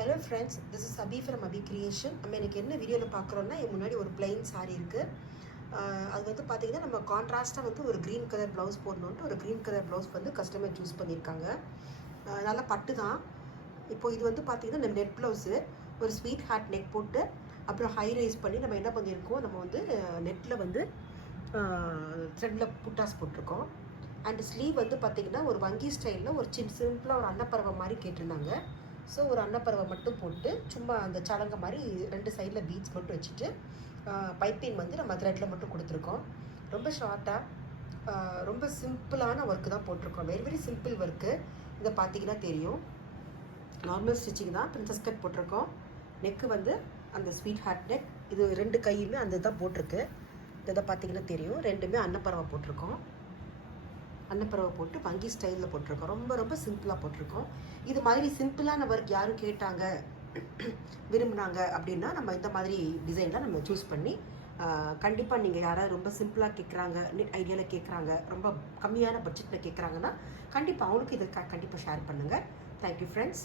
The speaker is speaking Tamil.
Hello friends, this is Abhi from Abhi creation. நம்ம எனக்கு என்ன வீடியோவில் பார்க்குறோன்னா, என் முன்னாடி ஒரு பிளைன் சாரீ இருக்குது. அது வந்து பார்த்திங்கன்னா, நம்ம கான்ட்ராஸ்ட்டாக வந்து ஒரு க்ரீன் கலர் ப்ளவுஸ் போடணுன்ட்டு ஒரு க்ரீன் கலர் ப்ளவுஸ் வந்து கஸ்டமர் சூஸ் பண்ணியிருக்காங்க. நல்லா பட்டு தான். இப்போது இது வந்து பார்த்திங்கன்னா, இந்த நெட் ப்ளவுஸு ஒரு ஸ்வீட் ஹார்ட் நெக் போட்டு அப்புறம் ஹை ரைஸ் பண்ணி நம்ம என்ன பண்ணியிருக்கோம், நம்ம வந்து நெட்டில் வந்து த்ரெட்டில் புட்டாஸ் போட்டிருக்கோம். அண்ட் ஸ்லீவ் வந்து பார்த்திங்கன்னா, ஒரு வங்கி ஸ்டைலில் ஒரு சிம்பிளாக ஒரு அன்னப்பறவை மாதிரி கேட்டிருந்தாங்க. ஸோ ஒரு அன்னப்பறவை மட்டும் போட்டு சும்மா அந்த சடங்க மாதிரி 2 சைடில் பீட்ஸ் மட்டும் வச்சுட்டு பைப்பிங் வந்து நம்ம த்ரெட்டில் மட்டும் கொடுத்துருக்கோம். ரொம்ப ஷார்ட்டாக ரொம்ப சிம்பிளான ஒர்க்கு தான் போட்டிருக்கோம். Very very simple work. இதை பார்த்தீங்கன்னா தெரியும். நார்மல் ஸ்டிச்சிங் தான். பிரின்சஸ் கட் போட்டிருக்கோம். நெக்கு வந்து அந்த ஸ்வீட் ஹார்ட் நெக். இது 2 கையுமே அந்த தான் போட்டிருக்கு. இதை பார்த்தீங்கன்னா தெரியும். 2மே அன்னப்பறவை போட்டிருக்கோம். அன்னப்பறவை போட்டு வங்கி ஸ்டைலில் போட்டிருக்கோம். ரொம்ப ரொம்ப சிம்பிளாக போட்டிருக்கோம். இது மாதிரி சிம்பிளான ஒர்க் யாரும் கேட்டாங்க விரும்புனாங்க அப்படின்னா நம்ம இந்த மாதிரி டிசைனில் நம்ம சூஸ் பண்ணி கண்டிப்பாக நீங்கள் யாராவது ரொம்ப சிம்பிளாக கேட்குறாங்க, நெட் ஐடியாவில் கேட்குறாங்க, ரொம்ப கம்மியான பட்ஜெட்டில் கேட்குறாங்கன்னா கண்டிப்பாக அவங்களுக்கு இதை கண்டிப்பாக ஷேர் பண்ணுங்கள். Thank you friends.